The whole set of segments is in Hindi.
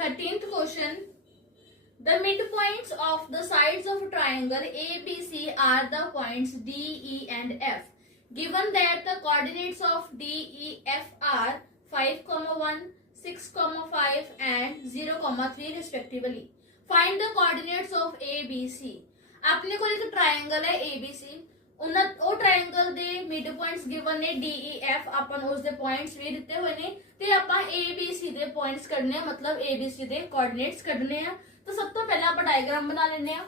13th question. The midpoints of the sides of a triangle ABC are the points D, E and F. Given that the coordinates of D, E, F are 5, 1, 6, 5 and 0, 3 respectively. Find the coordinates of ABC. अपने को एक ट्रायंगल है ABC, ਉਹ ट्रायंगल ਦੇ ਮਿਡ ਪੁਆਇੰਟਸ ਗਿਵਨ ਨੇ DEF, ਆਪਾਂ ਨੂੰ ਉਸ ਦੇ ਪੁਆਇੰਟਸ ਵੀ ਦਿੱਤੇ ਹੋਏ ਨੇ ਤੇ ਆਪਾਂ ABC ਦੇ ਪੁਆਇੰਟਸ ਕੱਢਨੇ ਆ, ਮਤਲਬ ABC ਦੇ ਕੋਆਰਡੀਨੇਟਸ ਕੱਢਨੇ ਆ। तो सब तो पहले आप डायग्राम बना लेने हैं।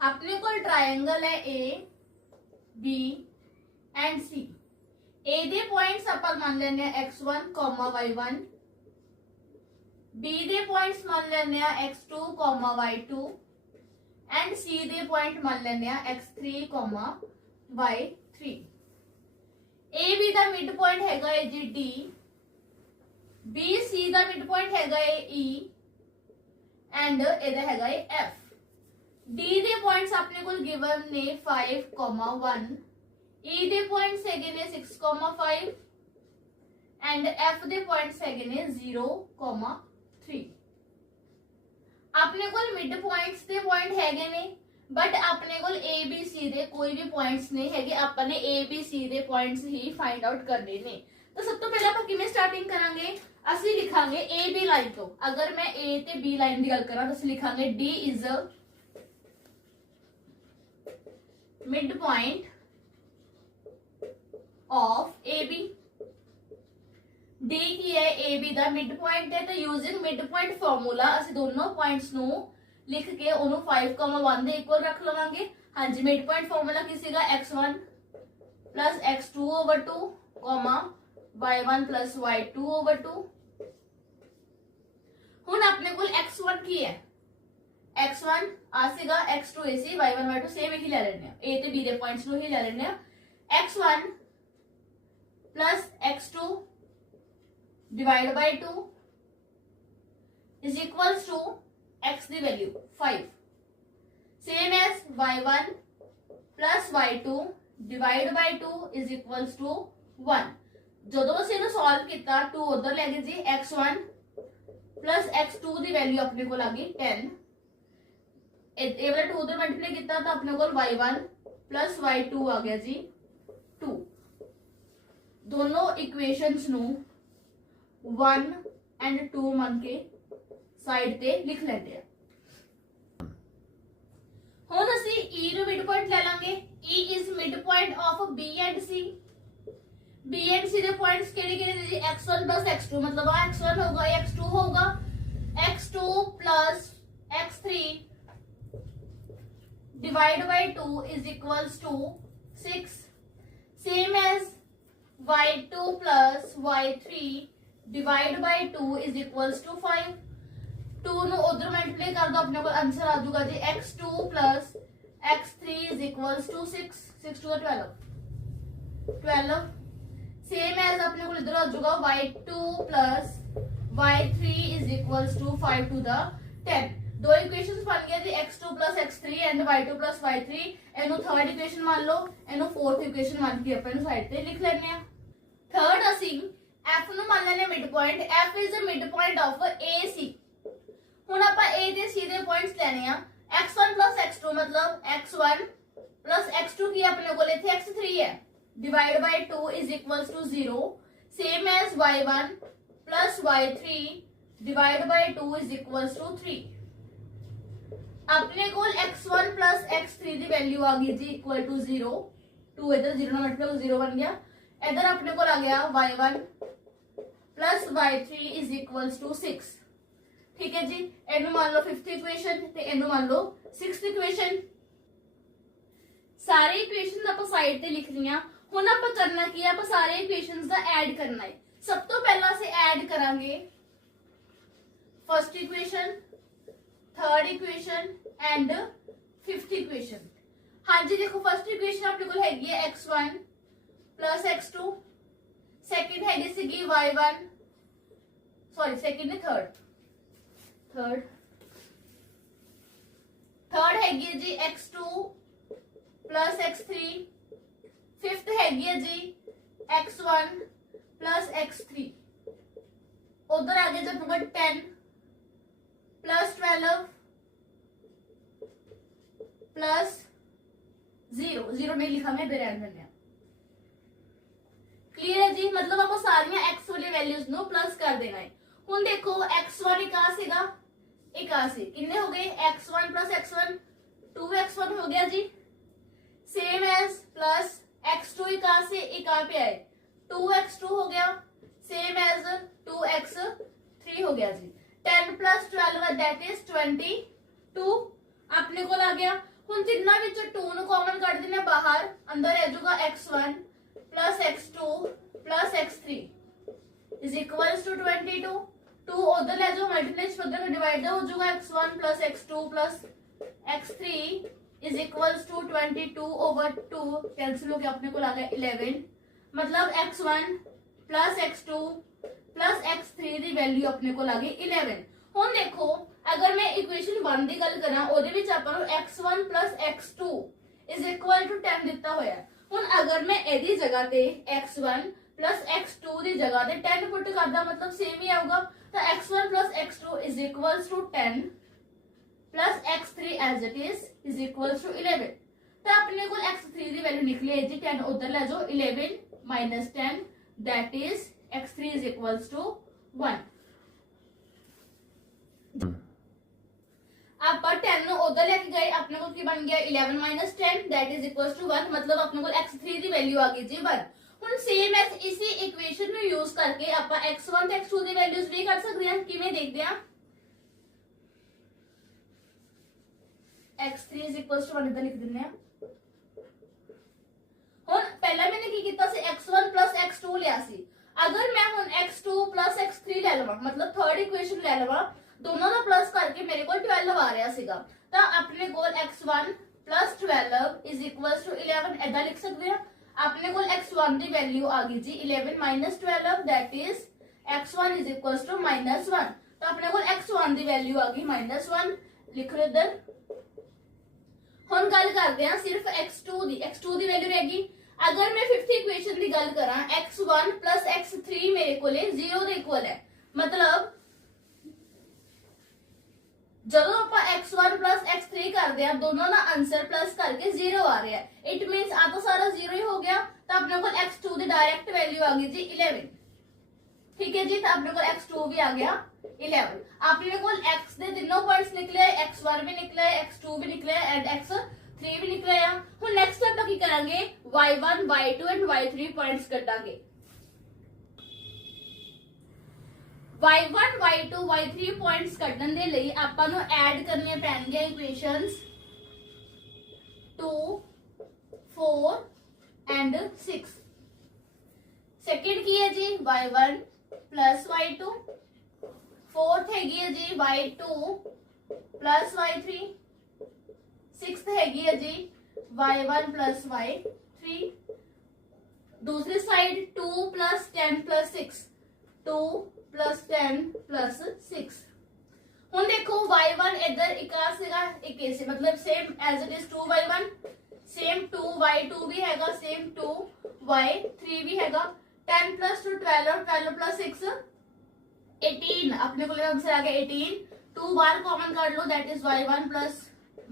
अपने को ट्रायंगल है A B and C. A दे पॉइंट्स अपन मान लेने x1, y1, बी दे पॉइंट्स मान लेने x2, y2 and C they point मान लेने x3, y3। ए बी दा मिड पॉइंट हैगा है जी डी, बी सी दा मिड पॉइंट हैगा है ई एंड एदा हैगा है एफ। डी दे पॉइंट्स अपने को गिवन ने 5, 1, ई दे पॉइंट्स हैगे ने 6, 5 एंड एफ दे पॉइंट्स हैगे ने 0, 3। अपने को मिड पॉइंट्स दे पॉइंट हैगे ने बट अपने को ए बी सी दे कोई भी पॉइंट्स नहीं हैगे, अपने ए बी सी दे पॉइंट्स ही फाइंड आउट करने ने। तो सब तो पहले आप किवें स्टार्टिंग करांगे, असि लिखांगे ए बी लाइन तो। अगर मैं ए ते बी लाइन की गल करा तो असि लिखांगे D is mid point of A B. D की है ए बी दा मिड पॉइंट है, तो यूजिंग मिड पॉइंट फॉर्मूला असि दोनों पॉइंट्स नु लिख के ओनू 5, 1 दे इक्वल रख लवांगे। हाँ जी, मिड पॉइंट फॉर्मूला की सीगा x1 plus x2 over 2, y1 plus y2 over 2। हुन अपने को x1 की है, x1 आ सीगा x2 ए सी, y1 y2 सेम ही ले लेने हैं, ए ते बी दे पॉइंट्स नु ही ले लेने हैं। x1 plus x2 divide by 2 is equals to x दी value 5, same as y1 plus y2 divide by 2 is equals to 1। जदों ਅਸੀਂ ਇਹਨੂੰ ਸੋਲਵ ਕੀਤਾ 2 ਉਧਰ ਲੈ ਗਏ ਜੀ, x1 प्लस x2 ਦੀ ਵੈल्यू ਆਪਣੇ ਕੋਲ ਆ ਗਈ 10, ਇਹ ਵਾਲਾ 2 ਉਧਰ ਮਲਟੀਪਲਾਈ ਕੀਤਾ ਤਾਂ ਆਪਣੇ ਕੋਲ y1 प्लस y2 ਆ ਗਿਆ ਜੀ 2। दोनों इक्वेशंस ਨੂੰ 1 एंड 2 मान के साइड ते लिख लेते हैं। हुण असी E नु मिड पॉइंट ले लांगे। E is mid point of B and C। B and C दे पॉइंट्स केड़े-केड़े ने जी, x1 प्लस x2, मतलब आ x1 होगा, x2 होगा, x2 plus x3 divide by 2 is equals to 6, same as y2 plus y3 divide by 2 is equals to 5। 2 नु उधर मल्टीप्लाई कर दो, अपने को आंसर आ जाएगा जी x2 plus x3 is equals to 6, 6 two 12, same as अपने को इधर आ जाएगा y2 plus y3 is equals to 5 two द 10। दो इक्वेशंस बन गया जी x2 plus x3 and y2 plus y3। एनु थर्ड इक्वेशन मान लो, एनु फोर्थ इक्वेशन मान के अपन साइड पे लिख लेने हैं। थर्ड असी F ਨੂੰ ਮੰਨ ਲੈਣੇ mid point. F is a mid point of AC। ਹੁਣ ਆਪਾਂ A ਤੇ C ਦੇ ਪੁਆਇੰਟਸ ਲੈਣੇ ਆ। x1 x2 मतलब x1 x2 ਕੀ ਆਪਣੇ ਕੋਲ ਇੱਥੇ x3 ਹੈ, divide by 2 is equals to 0, same as y1 plus y3 divide by 2 is equals to 3। अपने को x1 प्लस x3 की वैल्यू आ गई जी इक्वल टू 0, 2 इधर 0 ना मतलब 0 बन गया। इधर अपने को आ गया y1 plus y3 is equals to 6। ठीक है जी, एनु मान लो 5th इक्वेशन ते एनु मान लो 6th इक्वेशन। सारे इक्वेशंस आप साइड ते लिख लिया। हुण आप करना की है, आप सारे इक्वेशंस दा ऐड करना है। सब तो पहला से ऐड करांगे first equation, third equation and 5th equation. हाँ जी देखो, फर्स्ट इक्वेशन अपने को हैगी है x1 प्लस x2, सेकंड हैगी सीगी y1, सॉरी सेकंड ने थर्ड थर्ड हैगी है जी x2 प्लस x3, फिफ्थ हैगी है जी x1 प्लस x3, उधर आगे जब नंबर 10 प्लस 12 प्लस 0, 0 नहीं लिखा मैं बेरैन करने। क्लियर है जी, मतलब आपको सारियां x वाली वैल्यूज नो प्लस कर देना है। हुन देखो x1 81 कितने हो गए, x1 प्लस x1 2x1 हो गया जी, सेम एज प्लस x2 81 पे आए 2x2 हो गया, सेम एज 2x3 हो गया जी। 10 प्लस 12 दैट इज 22 अपने को आ गया। हुन तिन्ना विच 2 नु कॉमन कट देना बाहर, अंदर रह जाऊगा x1 plus x2 plus x3 is equals to 22। 2 उधर ले जाओ, मल्टीप्लाई उधर डिवाइड हो जाएगा, x1 plus x2 plus x3 is equals to 22 over 2 cancel हो गया, अपने को आ गया 11। मतलब x1 plus x2 plus x3 दी वैल्यू अपने को आ गई 11। हुन देखो अगर मैं इक्वेशन 1 दी गल करा ओदे विच आपां नूं x1 plus x2 is equal to 10 दिता होया। हुन अगर मैं एदी जगह ते x1 प्लस x2 दी जगह ते 10 पुट करदा मतलब सेम ही आऊगा, तो x1 plus x2 is equals to 10 plus x3 as it is equals to 11। तो अपने को x3 दी वैल्यू निकली है जी 10 उधर ले जाओ, 11 minus 10 that is x3 is equals to 1। आप 10 नु उधर लेके गए, अपने को की बन गया 11 minus 10 that is equals to 1, मतलब अपने को x3 दी वैल्यू आ गई जी 1। हुन सेम एज इसी इक्वेशन ਨੂੰ यूज करके आप x1 ਤੇ x2 ਦੀ ਵੈਲਿਊਜ਼ ਵੀ ਕਰ ਸਕਦੇ ਹਾਂ। ਕਿਵੇਂ ਦੇਖਦੇ ਹਾਂ, x3 is equals to 1 ਇਦਾਂ ਲਿਖ ਦਿੰਨੇ ਆ। ਹੁਣ ਪਹਿਲਾਂ ਮੈंने ਕੀ ਕੀਤਾ ਸੀ, x1 x2 ਲਿਆ ਸੀ। अगर मैं हुन x2 x3 ले लवा, मतलब थर्ड इक्वेशन ले लवा, दोनों का प्लस करके मेरे को 12 आ रहा सीगा, तो अपने को x1 12 इज इक्वल्स टू 11 ऐसा लिख सकते हैं। अपने को x1 की वैल्यू आ गई जी 11 minus 12 that is x1 is equals to -1, तो अपने को x1 की वैल्यू आ गई -1, लिख लो इधर। हुन गल करते हैं सिर्फ x2 की वैल्यू रहेगी। अगर मैं फिफ्थ इक्वेशन की गल करा x1 प्लस x3 मेरे को 0 के इक्वल है, मतलब ਜਦੋਂ ਆਪਾਂ x1 प्लस x3 करते हैं दोनों का आंसर प्लस करके 0 आ रहा है, इट मींस आ तो सारा 0 ही हो गया, तो अपने को x2 की डायरेक्ट वैल्यू आ गई जी 11। ठीक है जी, तो अपने को x2 भी आ गया 11। अपने को x के तीनों पॉइंट्स निकले, x1 भी निकले, x2 भी निकले एंड x3 भी निकले। हुन नेक्स्ट स्टेप की करांगे y1 y2 and y3 points कटांगे। y1 y2 y3 पॉइंट्स कटन दे लई आपां नूं ऐड करने पैणगे इक्वेशंस 2 4 एंड 6। सेकंड की है जी y1 प्लस y2, फोर्थ हैगी है जी y2 प्लस y3, सिक्स्थ हैगी है जी y1 प्लस y3। दूसरी side 2 plus 10 plus 6, 2 plus 10 plus 6। हुन देखो y1 इधर इकास सीगा 21, मतलब same as it is 2y1, same 2y2 भी हैगा, सेम 2y3 भी हैगा। 10 प्लस 2 12, 12 प्लस 6 18, अपने को आंसर आ गया 18। 2 बार कॉमन कर लो that is y1 plus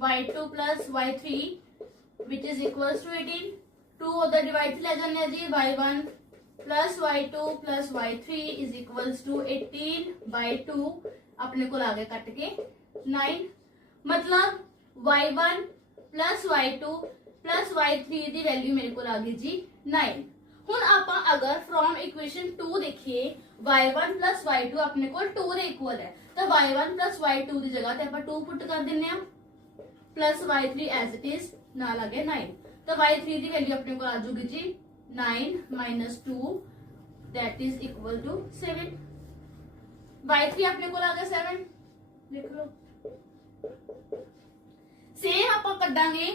y2 plus y3 which is equals to 18। 2 उधर डिवाइड ले जाने जी y1 plus y2 plus y3 is equals to 18/2, अपने को आगे कट के 9, मतलब y1 plus y2 plus y3 की वैल्यू मेरे को आ गई जी 9। हुन आपां अगर फ्रॉम इक्वेशन 2 देखिए y1 प्लस y2 अपने को 2 के इक्वल है, तो y1 प्लस y2 की जगह ते आपां 2 पुट कर दिन्ने आ plus y3 as it is नाल आ गया 9, तो y3 की वैल्यू अपने को आ जाएगी जी 9 minus 2 that is equal to 7। y3 अपने को आ गया 7, लिख लो। सेम आपां कटांगे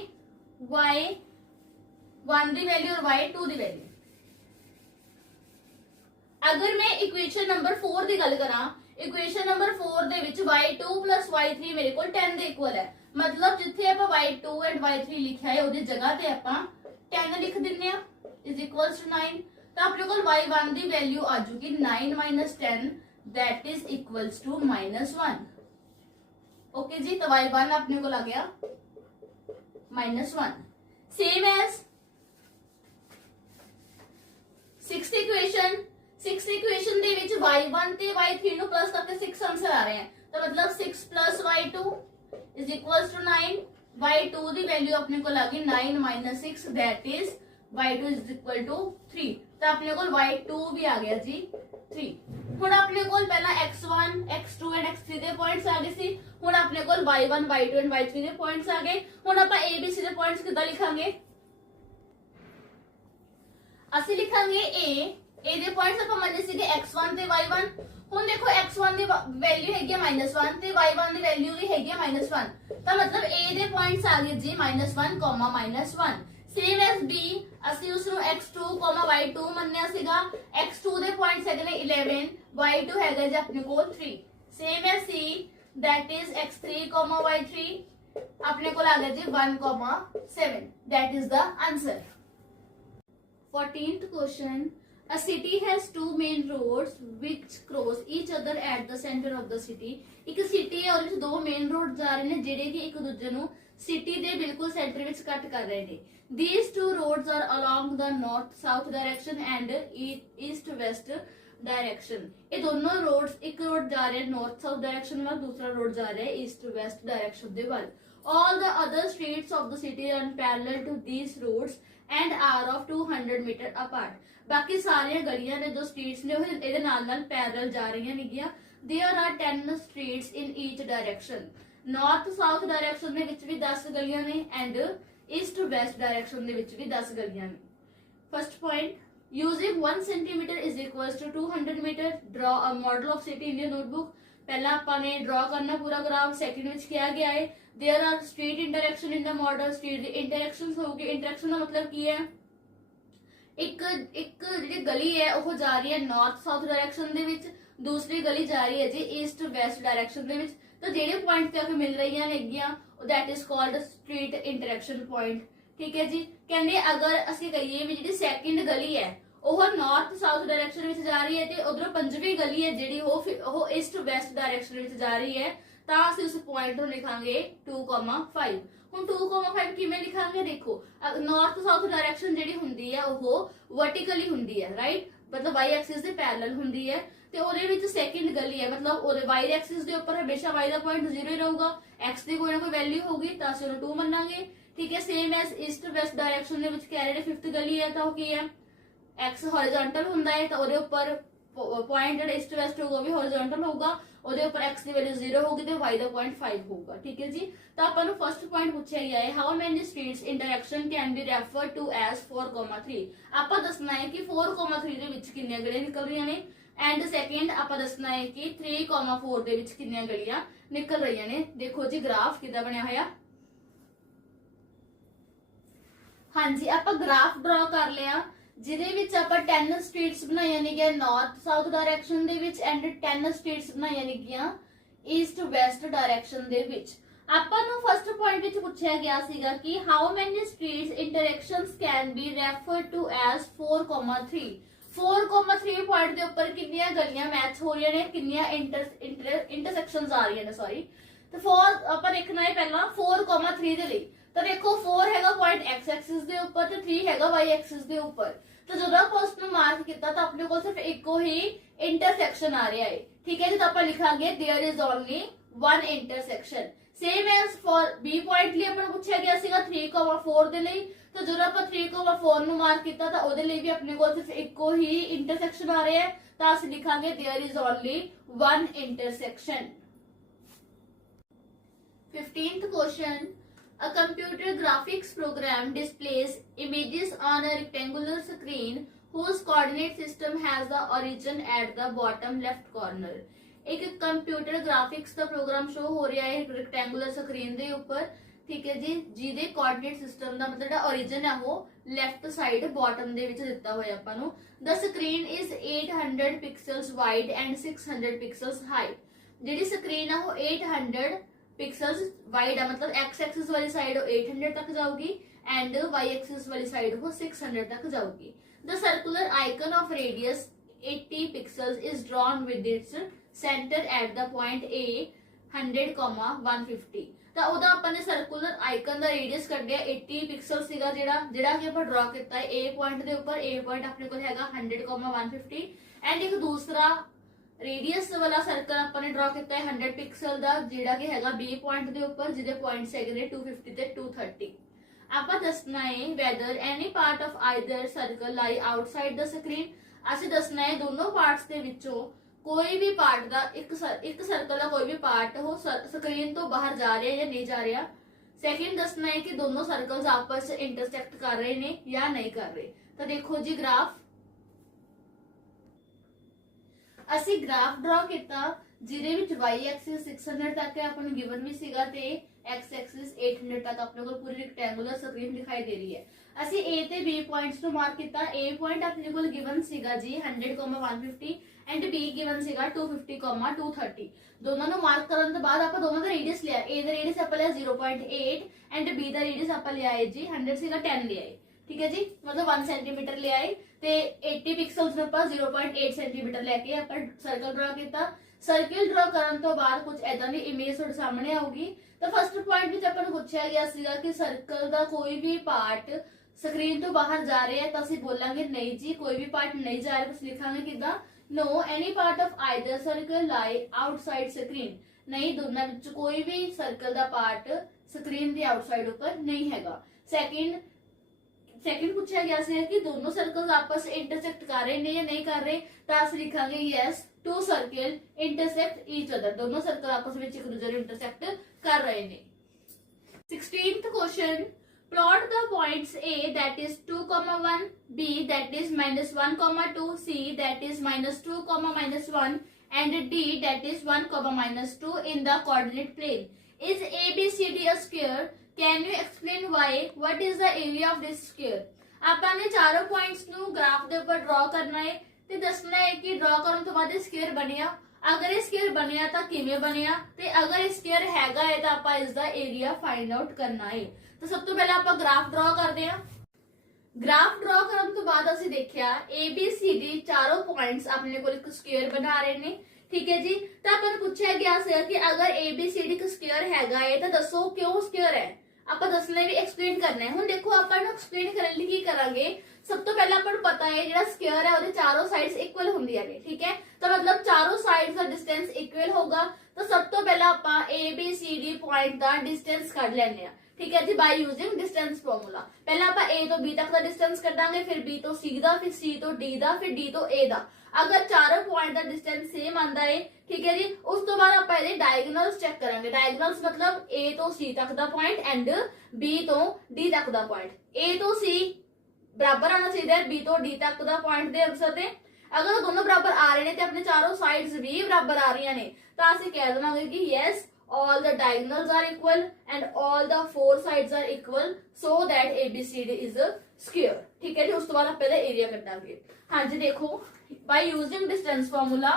y1 की वैल्यू और y2 की वैल्यू। अगर मैं इक्वेशन नंबर 4 की गल करा, इक्वेशन नंबर 4 दे विच y2 प्लस y3 मेरे को 10 के इक्वल है, मतलब जिथे आप y2 एंड y3 लिखा है ਉਹਦੀ जगह ਤੇ ਆਪਾਂ 10 लिख ਦਿੰਨੇ ਆ इज इक्वल्स टू 9 ਤਾਂ ਆਪਣੇ ਕੋਲ y1 ਦੀ ਵੈਲਿਊ ਆ ਜੂਗੀ 9 - 10 that is equals to -1 okay जी। तो y1 अपने को आ गया -1 सेम एज सिक्स्थ इक्वेशन दे विच y1 ते y3 नु प्लस करके 6 आंसर आ रहे हैं तो मतलब 6 + y2 is equals to 9 y2 दी वैल्यू अपने को लगी 9 - 6 that is y2 is equal to 3 तो अपने को y2 भी आ गया जी 3। ਹੁਣ ਆਪਣੇ ਕੋਲ ਪਹਿਲਾਂ x1 x2 ਐਂਡ x3 ਦੇ ਪੁਆਇੰਟਸ ਆ ਗਏ ਸੀ ਹੁਣ ਆਪਣੇ ਕੋਲ y1 y2 ਐਂਡ y3 ਦੇ ਪੁਆਇੰਟਸ ਆ ਗਏ ਹੁਣ ਆਪਾਂ abc ਦੇ ਪੁਆਇੰਟਸ ਕਿੱਦਾਂ ਲਿਖਾਂਗੇ ਅਸੀਂ ਲਿਖਾਂਗੇ a ਦੇ ਪੁਆਇੰਟਸ ਆਪਾਂ ਮੰਨੇ ਸੀਗੇ x1 ਤੇ y1 ਹੁਣ ਦੇਖੋ x1 ਦੀ ਵੈਲਿਊ ਹੈਗੀ ਹੈ -1 ਤੇ y1 ਦੀ ਵੈਲਿਊ ਵੀ ਹੈਗੀ ਹੈ -1 ਤਾਂ ਮਤਲਬ a ਦੇ ਪੁਆਇੰਟਸ ਆ ਗਏ ਜੀ -1, -1 सेम एज b ਅਸੀਂ ਉਸ ਨੂੰ x2, y2 ਮੰਨਿਆ ਸੀਗਾ x2 ਦੇ ਪੁਆਇੰਟਸ ਹੈਗੇ ਨੇ 11 y2 ਹੈਗਾ ਜੀ ਆਪਣੇ ਕੋਲ 3 same as c that is x3, y3 ਆਪਣੇ ਕੋਲ ਆ ਗਿਆ ਜੀ 1, 7 that is the answer। 14th question a city has two main roads which cross each other at the center of the city ਇੱਕ ਸਿਟੀ ਹੈ ਉਹਦੇ ਵਿੱਚ ਦੋ ਮੇਨ ਰੋਡ ਜਾ ਰਹੇ ਨੇ ਜਿਹੜੇ ਕਿ ਇੱਕ ਦੂਜੇ ਨੂੰ ਸਿਟੀ ਦੇ ਬਿਲਕੁਲ ਸੈਂਟਰ ਵਿੱਚ ਕੱਟ ਕਰ ਰਹੇ ਨੇ these two roads are along the north south direction and east west direction ਇਹ ਦੋਨੋਂ roads ਇੱਕ road ਜਾ ਰਿਹਾ north south direction ਵੱਲ ਦੂਸਰਾ road ਜਾ ਰਿਹਾ east west direction ਦੇ ਵੱਲ all the other streets of the city run parallel to these roads and are of 200 meter apart ਬਾਕੀ ਸਾਰੀਆਂ ਗਲੀਆਂ ਨੇ ਜੋ ਸਟਰੀਟਸ ਨੇ ਉਹ ਇਹਦੇ ਨਾਲ ਪੈਰਲਲ ਜਾ ਰਹੀਆਂ ਨੇਗੀਆਂ there are 10 streets in each direction north south direction ਦੇ ਵਿੱਚ ਵੀ 10 ਗਲੀਆਂ ਨੇ and east west direction ਦੇ ਵਿੱਚ ਵੀ 10 ਗਲੀਆਂ ਨੇ first point using 1 centimeter is equals to 200 meter draw a model of city in your notebook ਪਹਿਲਾਂ ਆਪਾਂ ਨੇ ਡਰਾ ਕਰਨਾ ਪੂਰਾ ਗ੍ਰਾਫ ਸੈਕਿੰਡ ਵਿੱਚ ਕਿਹਾ ਗਿਆ ਹੈ there are street interaction in the model street the interactions ਹੋਊਗੀ interaction ਦਾ ਮਤਲਬ ਕੀ ਹੈ ਇੱਕ ਜਿਹੜੀ ਗਲੀ ਹੈ ਉਹ ਜਾ ਰਹੀ ਹੈ ਨਾਰਥ ਸਾਊਥ ਡਾਇਰੈਕਸ਼ਨ ਦੇ ਵਿੱਚ ਦੂਸਰੀ ਗਲੀ ਜਾ ਰਹੀ ਹੈ ਜੀ ਈਸਟ ਵੈਸਟ ਡਾਇਰੈਕਸ਼ਨ ਦੇ ਵਿੱਚ ਤਾਂ ਜਿਹੜੇ ਪੁਆਇੰਟ ਤੇ ਆ ਕੇ ਮਿਲ ਰਹੀਆਂ ਨੇਗੀਆਂ that is called street interaction point ਠੀਕ ਹੈ ਜੀ ਕਹਿੰਦੇ ਅਗਰ ਅਸੀਂ ਕਹੀਏ ਵੀ ਜਿਹੜੀ ਸੈਕਿੰਡ ਗਲੀ ਹੈ ਉਹ ਨਾਰਥ ਸਾਊਥ ਡਾਇਰੈਕਸ਼ਨ ਵਿੱਚ ਜਾ ਰਹੀ ਹੈ ਤੇ ਉਧਰੋਂ ਪੰਜਵੀਂ ਗਲੀ ਹੈ ਜਿਹੜੀ ਉਹ ਈਸਟ ਵੈਸਟ ਡਾਇਰੈਕਸ਼ਨ ਵਿੱਚ ਜਾ ਰਹੀ ਹੈ ਤਾਂ ਅਸੀਂ ਉਸ ਪੁਆਇੰਟ ਨੂੰ ਲਿਖਾਂਗੇ 2,5 ਹੁਣ 2,5 ਕਿਵੇਂ ਲਿਖਾਂਗੇ ਦੇਖੋ ਨਾਰਥ ਸਾਊਥ ਡਾਇਰੈਕਸ਼ਨ ਜਿਹੜੀ ਹੁੰਦੀ ਹੈ ਉਹ ਵਰਟੀਕਲੀ ਹੁੰਦੀ ਹੈ ਰਾਈਟ मतलब y एक्सिस ਦੇ ਪੈਰਲਲ ਹੁੰਦੀ ਹੈ ਤੇ ਉਹਦੇ ਵਿੱਚ ਸੈਕਿੰਡ ਗਲੀ ਹੈ ਮਤਲਬ ਉਹਦੇ y ਐਕਸਿਸ ਦੇ ਉੱਪਰ ਹਮੇਸ਼ਾ y ਦਾ ਪੁਆਇੰਟ 0 ਹੀ ਰਹੂਗਾ x ਦੀ ਕੋਈ ਨਾ ਕੋਈ ਵੈਲਿਊ ਹੋਊਗੀ ਤਾਂ ਅਸੀਂ ਉਹਨੂੰ 2 ਮੰਨਾਂਗੇ ਠੀਕ ਹੈ same S East West direction ਦੇ ਵਿੱਚ ਕੈਰੀਡ ਫਿਫਥ ਗਲੀ ਹੈ ਤਾਂ ਉਹ ਕੀ ਹੈ x ਹੌਰੀਜ਼ੌਂਟਲ ਹੁੰਦਾ ਹੈ ਤਾਂ ਉਹਦੇ ਉੱਪਰ ਪੁਆਇੰਟ ਜਿਹੜਾ ਈਸਟ ਵੈਸਟ ਹੋਊਗਾ ਉਹ ਵੀ ਹੌਰੀਜ਼ੌਂਟਲ ਹੋਊਗਾ ਉਹਦੇ ਉੱਪਰ x ਦੀ ਵੈਲਿਊ 0 ਹੋਊਗੀ ਤੇ y ਦਾ ਪੁਆਇੰਟ 5 ਹੋਊਗਾ ਠੀਕ ਹੈ ਜੀ ਤਾਂ ਆਪਾਂ ਨੂੰ ਫਰਸਟ ਪੁਆਇੰਟ ਪੁੱਛਿਆ ਗਿਆ ਹੈ how many streets intersection can be referred to S 4,3 ਆਪਾਂ ਦੱਸਣਾ ਹੈ ਕਿ 4,3 ਦੇ ਵਿੱਚ ਕਿੰਨੀਆਂ ਗਲੀਆਂ ਨਿਕਲ ਰਹੀਆਂ ਨੇ ਐਂਡ ਸੈਕਿੰਡ ਆਪਾਂ ਦੱਸਣਾ ਹੈ ਕਿ 3,4 ਦੇ ਵਿੱਚ ਕਿੰਨੀਆਂ ਗਲੀਆਂ ਨਿਕਲ ਰਹੀਆਂ ਨੇ ਦੇਖੋ ਜੀ ਗ੍ਰਾਫ ਕਿਦਾਂ ਬਣਿਆ ਹੋਇਆ ਹਾਂਜੀ ਆਪਾਂ ਗ੍ਰਾਫ ਡਰਾ ਕਰ ਲਿਆ ਜਿਹਦੇ ਵਿੱਚ ਆਪਾਂ 10 ਸਟਰੀਟਸ ਬਣਾਈਆਂ ਨੇਗੀਆਂ ਨਾਰਥ ਸਾਊਥ ਡਾਇਰੈਕਸ਼ਨ ਦੇ ਵਿੱਚ ਐਂਡ 10 ਸਟਰੀਟਸ ਬਣਾਈਆਂ ਨੇਗੀਆਂ ਈਸਟ ਵੈਸਟ ਡਾਇਰੈਕਸ਼ਨ ਦੇ ਵਿੱਚ ਆਪਾਂ ਨੂੰ ਫਰਸਟ ਪੁਆਇੰਟ ਵਿੱਚ ਪੁੱਛਿਆ ਗਿਆ ਸੀਗਾ ਕਿ how many streets intersections can be referred to S 4,3 4,3 point ਦੇ ਉੱਪਰ ਕਿੰਨੀਆਂ ਗਲੀਆਂ ਮੈਚ ਹੋ ਰਹੀਆਂ ਨੇ ਕਿੰਨੀਆਂ ਇੰਟਰਸੈਕਸ਼ਨਸ ਆ ਰਹੀਆਂ ਨੇ ਸੌਰੀ ਤੇ 4 ਆਪਾਂ ਦੇਖਣਾ ਹੈ ਪਹਿਲਾਂ 4,3 ਦੇ ਲਈ ਤਾਂ ਦੇਖੋ 4 ਹੈਗਾ ਪੁਆਇੰਟ x ਐਕਸਿਸ ਦੇ ਉੱਪਰ ਤੇ 3 ਹੈਗਾ y ਐਕਸਿਸ ਦੇ ਉੱਪਰ ਤਾਂ ਜਦੋਂ ਆਪਾਂ ਉਸ ਨੂੰ ਮਾਰਕ ਕੀਤਾ ਤਾਂ ਆਪਣੇ ਕੋਲ ਸਿਰਫ ਇੱਕੋ ਹੀ ਇੰਟਰਸੈਕਸ਼ਨ ਆ ਰਿਹਾ ਹੈ ਠੀਕ ਹੈ ਜੀ ਤਾਂ ਆਪਾਂ ਲਿਖਾਂਗੇ there is only one intersection same as for b point ਲਈ ਆਪਾਂ ਨੂੰ ਪੁੱਛਿਆ ਗਿਆ ਸੀਗਾ 3,4 ਦੇ ਲਈ ਤਾਂ ਜਦੋਂ ਆਪਾਂ 3,4 ਨੂੰ ਮਾਰਕ ਕੀਤਾ ਤਾਂ ਉਹਦੇ ਲਈ ਵੀ ਆਪਣੇ ਕੋਲ ਸਿਰਫ ਇੱਕੋ ਹੀ ਇੰਟਰਸੈਕਸ਼ਨ ਆ ਰਿਹਾ ਹੈ ਤਾਂ ਅਸੀਂ ਲਿਖਾਂਗੇ there is only one intersection। 15th question A computer graphics program displays images on a rectangular screen whose coordinate system has the origin at the bottom left corner। एक कंप्यूटर ग्राफिक्स का प्रोग्राम शो हो रहा है रेक्टेंगुलर स्क्रीन ਦੇ ਉੱਪਰ ਠੀਕ ਹੈ ਜੀ ਜਿਹਦੇ ਕੋਆਰਡੀਨੇਟ ਸਿਸਟਮ ਦਾ ਮਤਲਬ ਜਿਹੜਾ origin ਹੈ ਉਹ ਲੈਫਟ ਸਾਈਡ ਬਾਟਮ ਦੇ ਵਿੱਚ ਦਿੱਤਾ ਹੋਇਆ ਆਪਾਂ ਨੂੰ the screen is 800 pixels wide and 600 pixels high ਜਿਹੜੀ ਸਕਰੀਨ ਆ ਉਹ 800 पिक्सल्स वाइड है, मतलब एक्स एक्सिस वाली साइड 800 तक जाऊगी एंड वाई एक्सिस वाली साइड वो 600 तक जाऊगी। The circular icon of radius 80 pixels is drawn with its centre at the point A 100,150। ਤਾਂ ਉਹਦਾ ਆਪਾਂ ਨੇ ਸਰਕੂਲਰ ਆਈਕਨ ਦਾ ਰੇਡੀਅਸ ਕੱਢਿਆ 80 ਪਿਕਸਲ ਸੀਗਾ ਜਿਹੜਾ ਕਿ ਆਪਾਂ ਡਰਾ ਕੀਤਾ ਹੈ A ਪੁਆਇੰਟ ਦੇ ਉੱਪਰ। A ਪੁਆਇੰਟ ਆਪਣੇ ਕੋਲ ਹੈਗਾ 100,150 ਐਂਡ ਇੱਕ ਦੂਸਰਾ रेडियस वाला सर्कल अपने ड्रॉ किया है 100 पिक्सल का जिहड़ा कि हैगा B पॉइंट के ऊपर जिहदे पॉइंट्स हैगे ने 250 ते 230। आपा दसना है whether any part of either circle lie outside the screen। ਅਸੀਂ दसना है दोनों पार्ट्स ਦੇ ਵਿੱਚੋਂ कोई भी पार्ट ਦਾ ਇੱਕ सर्कल ਦਾ कोई भी पार्ट हो स्क्रीन तो बाहर जा रहा है या नहीं जा रहा। सेकंड दसना है कि दोनों सर्कल्स आपस में इंटरसेक्ट कर रहे ने या नहीं कर रहे। तो देखो जी ग्राफ ਅਸੀਂ ਗ੍ਰਾਫ ਡਰਾ ਕੀਤਾ ਜਿਹਦੇ ਵਿੱਚ y ਐਕਸਿਸ 600 ਤੱਕ ਹੈ ਆਪਾਂ ਨੂੰ ਗਿਵਨ ਵੀ ਸੀਗਾ ਤੇ x ਐਕਸਿਸ 800 ਤੱਕ ਆਪਣੇ ਕੋਲ ਪੂਰੀ ਰੈਕਟੈਂਗੂਲਰ ਸਕਰੀਨ ਦਿਖਾਈ ਦੇ ਰਹੀ ਹੈ। ਅਸੀਂ a ਤੇ b ਪੁਆਇੰਟਸ ਨੂੰ ਮਾਰਕ ਕੀਤਾ। a ਪੁਆਇੰਟ ਆਪਣੇ ਕੋਲ ਗਿਵਨ ਸੀਗਾ ਜੀ 100,150 ਐਂਡ b ਗਿਵਨ ਸੀਗਾ 250,230। ਦੋਨਾਂ ਨੂੰ ਮਾਰਕ ਕਰਨ ਤੋਂ ਬਾਅਦ ਆਪਾਂ ਦੋਵਾਂ ਦਾ ਰੇਡੀਅਸ ਲਿਆ। a ਦਾ ਰੇਡੀਅਸ ਆਪਾਂ ਲਿਆ 0.8 ਐਂਡ b ਦਾ ਰੇਡੀਅਸ ਆਪਾਂ ਲਿਆ ਹੈ ਜੀ 100 ਸੀਗਾ 10 ਲਿਆ ਹੈ। ठीक है जी, मतलब 1 सेंटीमीटर ले आए ते 80 पिक्सल्स में पास 0.8 सेंटीमीटर लेके अपन सर्कल ड्रा किया। सर्कल ड्रा करन तो बाद कुछ ऐसा दी इमेज ਤੁਹਾਡੇ ਸਾਹਮਣੇ ਆਊਗੀ। तो फर्स्ट पॉइंट ਵਿੱਚ ਆਪਾਂ ਨੂੰ ਪੁੱਛਿਆ ਗਿਆ ਸੀਗਾ ਕਿ ਸਰਕਲ ਦਾ ਕੋਈ ਵੀ ਪਾਰਟ ਸਕਰੀਨ ਤੋਂ ਬਾਹਰ ਜਾ ਰਿਹਾ ਹੈ ਤਾਂ ਅਸੀਂ ਬੋਲਾਂਗੇ ਨਹੀਂ ਜੀ ਕੋਈ ਵੀ ਪਾਰਟ ਨਹੀਂ ਜਾ ਰਿਹਾ। ਤੁਸੀਂ ਲਿਖਾਂਗੇ ਕਿਦਾਂ no any part of either circle lie outside screen. नहीं ਦੋਨਾਂ ਵਿੱਚ ਕੋਈ ਵੀ ਸਰਕਲ ਦਾ ਪਾर्ट ਸਕਰੀਨ ਦੇ ਆਊਟਸਾਈਡ ਉੱਪਰ ਨਹੀਂ ਹੈਗਾ। सेकंड पूछा गया है कि दोनों सर्कल्स आपस में इंटरसेक्ट कर रहे हैं या नहीं कर रहे। तो अस लिखांगे yes two circle intersect each other. दोनों सर्कल आपस में एक दूसरे इंटरसेक्ट कर रहे हैं। 16th question plot the points A that is 2,1, B that is -1,2, C that is -2,-1 and D that is 1,-2 in the coordinate plane. Is ABCD a square? Can you explain why? What is the area of this square? ਆਪਾਂ ਨੇ ਚਾਰੋਂ ਪੁਆਇੰਟਸ ਨੂੰ ਗ੍ਰਾਫ ਦੇ ਉੱਪਰ ਡਰਾ ਕਰਨਾ ਹੈ ਤੇ ਦੱਸਣਾ ਹੈ ਕਿ ਡਰਾ ਕਰਨ ਤੋਂ ਬਾਅਦ ਇਹ ਸਕੁਅਰ ਬਣਿਆ। ਅਗਰ ਇਹ ਸਕੁਅਰ ਬਣਿਆ ਤਾਂ ਕਿਵੇਂ ਬਣਿਆ ਤੇ ਅਗਰ ਇਹ ਸਕੁਅਰ ਹੈਗਾ ਹੈ ਤਾਂ ਆਪਾਂ ਇਸ ਦਾ ਏਰੀਆ ਫਾਈਂਡ ਆਊਟ ਕਰਨਾ ਹੈ। ਤਾਂ ਸਭ ਤੋਂ ਪਹਿਲਾਂ ਆਪਾਂ ਗ੍ਰਾਫ ਡਰਾ ਕਰਦੇ ਹਾਂ। ਗ੍ਰਾਫ ਡਰਾ ਕਰਨ ਤੋਂ ਬਾਅਦ ਅਸੀਂ ਦੇਖਿਆ ABCD ਚਾਰੋਂ ਪੁਆਇੰਟਸ ਆਪਣੇ ਕੋਲ ਇੱਕ ਸਕੁਅਰ ਬਣਾ ਰਹੇ ਨੇ। ठीक है जी, तो अपन पूछा गया है कि अगर ABCD का स्क्वायर हैगा है तो दसो क्यों स्क्वायर है। ਆਪਾਂ ਦੱਸਣਾ ਵੀ ਐਕਸਪਲੇਨ ਕਰਨਾ ਹੈ। ਹੁਣ ਦੇਖੋ ਆਪਾਂ ਨੂੰ ਐਕਸਪਲੇਨ ਕਰਨ ਲਈ ਕੀ ਕਰਾਂਗੇ। ਸਭ ਤੋਂ ਪਹਿਲਾਂ ਆਪਾਂ ਨੂੰ ਪਤਾ ਹੈ ਜਿਹੜਾ ਸਕੁਅਰ ਹੈ ਉਹਦੇ ਚਾਰੋਂ ਸਾਈਡਸ ਇਕੁਅਲ ਹੁੰਦੀਆਂ ਨੇ। ਠੀਕ ਹੈ, ਤਾਂ ਮਤਲਬ ਚਾਰੋਂ ਸਾਈਡਸ ਦਾ ਡਿਸਟੈਂਸ ਇਕੁਅਲ ਹੋਗਾ। ਤਾਂ ਸਭ ਤੋਂ ਪਹਿਲਾਂ ਆਪਾਂ ABCD ਪੁਆਇੰਟ ਦਾ ਡਿਸਟੈਂਸ ਕੱਢ ਲੈਂਦੇ ਆ। ठीक है जी, बाय यूजिंग डिस्टेंस फॉर्मूला। पहला आप A तो B तक का डिस्टेंस कटांगे, फिर B तो C दा, फिर C तो D दा, फिर D तो A दा। अगर चारों पॉइंट का डिस्टेंस सेम आंदा है ठीक है जी, उस तो बाद आप पहले डायगोनल्स चेक करेंगे। डायगोनल्स मतलब A तो C तक दा पॉइंट एंड B तो D तक दा पॉइंट। A तो C बराबर आना चाहिए, B तो D तक दा पॉइंट दे सकते। अगर दोनों बराबर आ रहे हैं तो अपने चारों साइड्स भी बराबर आ रही ने तो असं कह देवांगे कि yes all the diagonals are equal and all the four sides are equal so that ABCD is a square। ठीक है जी, उस तो बाद आप पहले एरिया कटांगे। हाँ जी देखो by using distance formula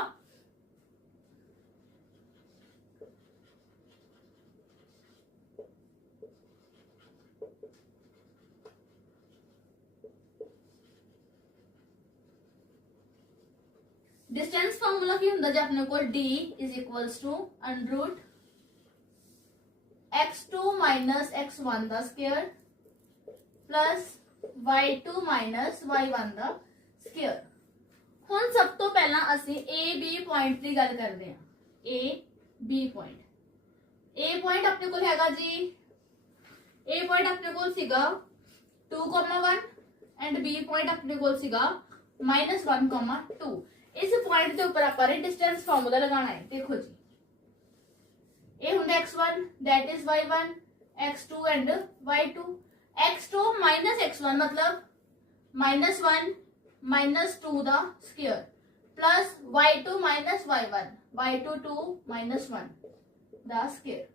distance formula की हुंदा जी अपने को D is equals to √ x2 minus x1 ਦਾ square plus y2 minus y1 ਦਾ ਸਕੁਅਰ। ਹੁਣ ਸਭ ਤੋਂ ਪਹਿਲਾਂ ਅਸੀਂ A B ਪੁਆਇੰਟ ਦੀ ਗੱਲ ਕਰਦੇ ਹਾਂ। A B point A point ਆਪਣੇ ਕੋਲ ਹੈਗਾ ਜੀ A ਪੁਆਇੰਟ ਆਪਣੇ ਕੋਲ ਸੀਗਾ 2,1 ਐਂਡ B ਪੁਆਇੰਟ ਆਪਣੇ ਕੋਲ ਸੀਗਾ -1,2। ਇਸ ਪੁਆਇੰਟ ਦੇ ਉੱਪਰ ਆਪਾਂ ਨੇ ਡਿਸਟੈਂਸ ਫਾਰਮੂਲਾ ਲਗਾਉਣਾ ਹੈ। ਦੇਖੋ ਜੀ A ਹੁੰਦਾ x1 that is y1 x2 and y2। x2 minus x1 मतलब -1 -2 ਦਾ square plus y2 minus y1 y2 2 -1 ਦਾ square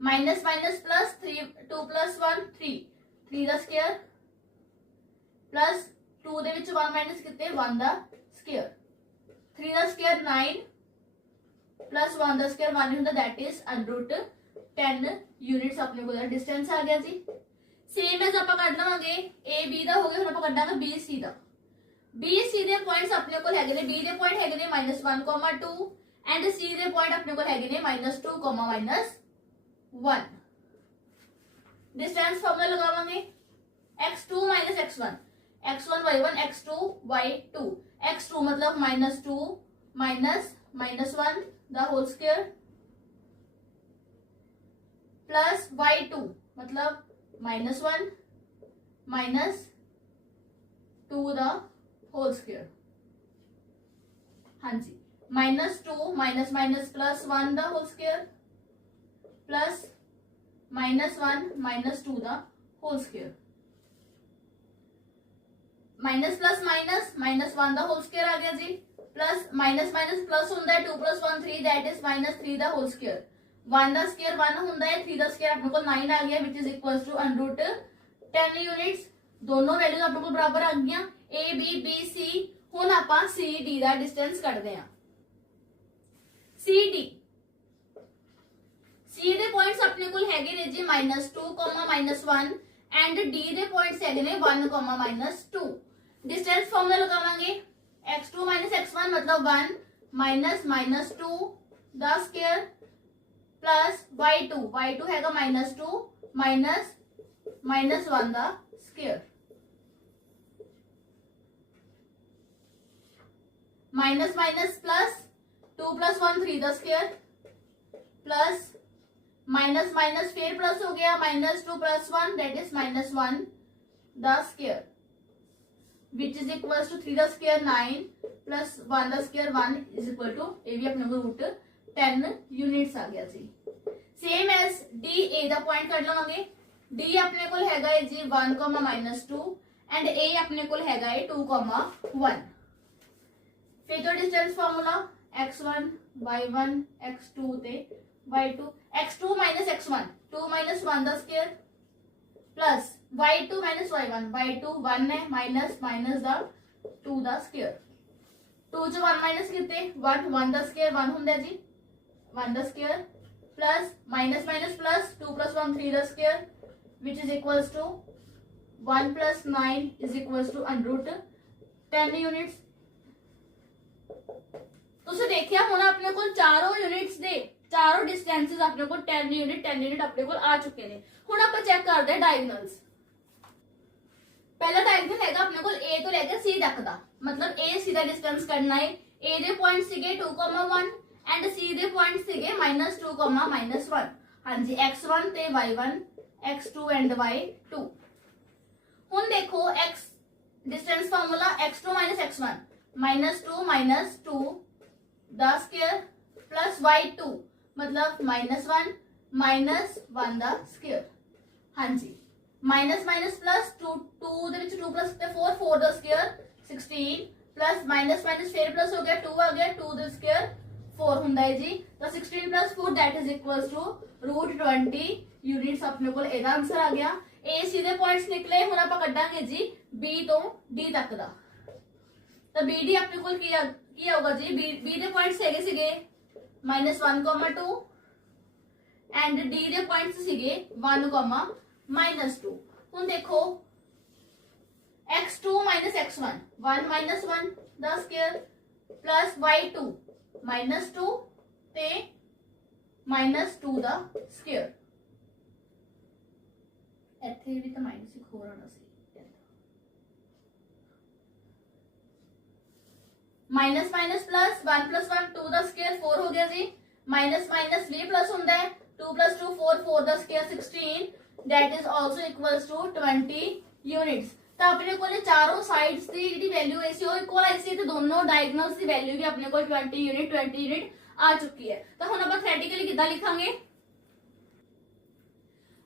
minus minus plus 3 2 plus 1 3 3 ਦਾ ਸਕੁਅਰ plus 2 ਦੇ ਵਿੱਚ 1 ਮਾਈਨਸ ਕਿਤੇ 1 ਦਾ ਸਕੁਅਰ 3 ਦਾ ਸਕੁਅਰ 9 प्लस 1 दा स्क्वायर 1 ਹੁੰਦਾ दैट इज अंडर 10 यूनिट्स अपने को डिस्टेंस आ गया जी। सेम एज आप कढ लवांगे ए बी दा हो गया, हुण आप कढांगे बी सी दा। बी सी दे पॉइंट्स अपने को हैगे ने, बी दे पॉइंट हैगे ने -1, 2 एंड सी दे पॉइंट अपने को हैगे ने -2, -1। Distance formula लगावांगे x2 x1, x1 y1, x2 y2। x2 मतलब -2 -1 the whole square plus y2 मतलब -1 -2 द होल स्क्वायर। हाँ जी, -2 minus minus plus 1 the whole square plus -1 -2 the whole square. Minus plus minus -1 the whole square आ गया जी, प्लस माइनस माइनस प्लस होता है 2 + 1 3 that is -3 the whole square. 1 the square 1 होता है, 3 द स्क्वायर अपने को 9 आ गया which is equal to √10 units. दोनों वैल्यूज अपने को बराबर आ गई ए बी बी सी। हुण आपां सी डी दा डिस्टेंस कढदे हां। सी डी सी दे पॉइंट्स अपने को हैगे ने जी -2, -1 एंड डी दे पॉइंट्स हैगे ने 1, -2। डिस्टेंस फॉर्मूला लगावांगे x2 x1 मतलब 1 -2 द स्क्वायर प्लस y2 हैगा -2 -1 the square. Minus minus plus 2 + 1 3 the square plus minus minus फिर प्लस हो गया -2 + 1 that is -1 the square which is equal to 3 the square 9 plus 1 the square 1 is equal to A भी अपने को √10 यूनिट्स आ गया जी। सेम एज डी ए दा पॉइंट कर लवांगे। डी अपने को हैगा है जी 1, -2 एंड ए अपने को हैगा है 2, 1। फिर तो distance formula x1 y1 x2 ते y2, x2 x1 2 - 1 the square plus y2 y1 y2 1 है माइनस द 2 द स्क्वायर। 2 च 1 माइनस कितने 1 द स्क्वायर 1 हुंदा जी 1 the square plus minus minus plus 2 + 1 3 the square which is equals to 1 + 9 is equals to √10 units. तुसीं देखिया होना अपने को चारों यूनिट्स दे चारों डिस्टेंसेस अपने को 10 यूनिट अपने को आ चुके ने। हुण आपां चेक करदे हैं डायगोनल्स। पहला डायगोनल हैगा अपने को ए तो लेके सी तक दा, मतलब ए सी दा डिस्टेंस करना है। ए दे पॉइंट सीगे 2, 1 एंड सी दे पॉइंट सीगे -2, -1। हां जी, x1 ते y1 x2 एंड y2। हुण देखो x distance formula x2 x1 -2 -2 the square plus y2 मतलब -1 द स्क्वायर। हाँ जी, माइनस माइनस प्लस 2 दे विच 2 plus 4 the square 16 plus minus minus फिर प्लस हो गया 2 आ गया 2 द स्क्वायर 4 हुंदा है जी। तो 16 + 4 that is equals to √20 units अपने को एदा आंसर आ गया। ए सी दे पॉइंट्स निकले। हुण आपां कढांगे जी बी तो डी तक दा। तो बी डी अपने को की होगा जी बी दे पॉइंट्स हैगे सीगे -1, 2 एंड डी दे पॉइंट्स सीगे 1, -2। हुण देखो x2 x1 1 -1 the square plus y2 -2 ते -2 द स्क्वायर। ਇੱਥੇ भी तो माइनस एक होर आना सी minus minus plus 1 + 1 2 the square 4 हो गया जी। माइनस माइनस भी प्लस होता है 2 + 2 4 the square 16 that is also equals to 20 units. तो अपने को चारों साइड्स की जी वैल्यू ऐसी हो इक्वल आई सी, तो दोनों डायगोनल्स की वैल्यू भी अपने को 20 यूनिट आ चुकी है। तो हम आप थ्योरेटिकली कितना लिखांगे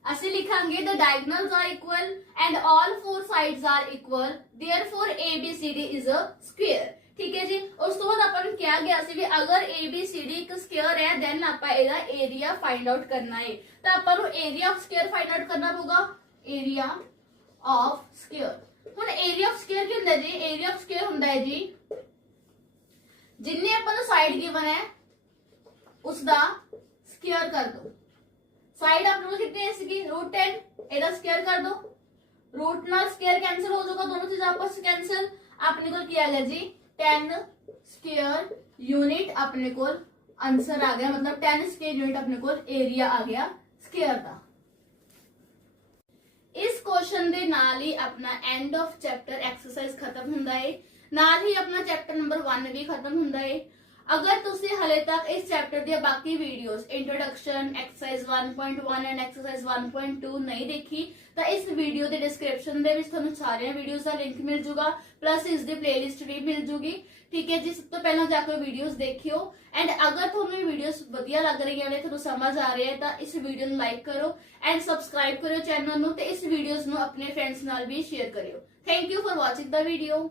ਅਸੀਂ लिखांगे the diagonals are equal and all 4 sides are equal therefore ABCD is a square. ठीक है जी। उस तो बाद अपन क्या गया सी भी अगर ABCD एक स्क्वायर है देन आपा एदा एरिया फाइंड आउट करना है। तो अपन नु area of square find out करना होगा एरिया ऑफ स्क्वायर। हुन एरिया ऑफ स्क्वायर की हुंदा जी एरिया ऑफ स्क्वायर हुंदा है जी जिन्ने अपन नु साइड गिवन है उसका स्क्वायर कर दो। साइड अपने को कितनी आएगी √10, ਇਹਦਾ स्क्वायर कर दो। रूट नाल स्क्वायर कैंसिल हो जाएगा, दोनों चीज आपस में कैंसिल। अपने को क्या आ गया जी 10 स्क्वायर यूनिट अपने को आंसर आ गया, मतलब 10 स्क्वायर यूनिट अपने को एरिया आ गया स्क्वायर का। इस क्वेश्चन दे नाल ही अपना एंड ऑफ चैप्टर एक्सरसाइज खत्म हुंदा है, नाल ही अपना चैप्टर नंबर 1 भी खत्म हुंदा है। अगर तुसी हले तक इस चैप्टर दी बाकी videos introduction exercise 1.1 and exercise 1.2 नहीं देखी तो इस वीडियो के डिस्क्रिप्शन दे विच तुहानू सारे वीडियोस का लिंक मिल जूगा, प्लस इस दी प्लेलिस्ट भी मिल जूगी। ठीक है जी, सब तो पहला जाकर वीडियोस देखियो। एंड अगर तुहानू वीडियोस वधिया लग रही है, तुहानू समझ आ रही है तो इस वीडियो नू लाइक करो एंड सबसक्राइब करो चैनल नू, ते इस वीडियोस नू अपने फ्रेंड्स नाल भी शेयर करियो। Thank you for watching the video.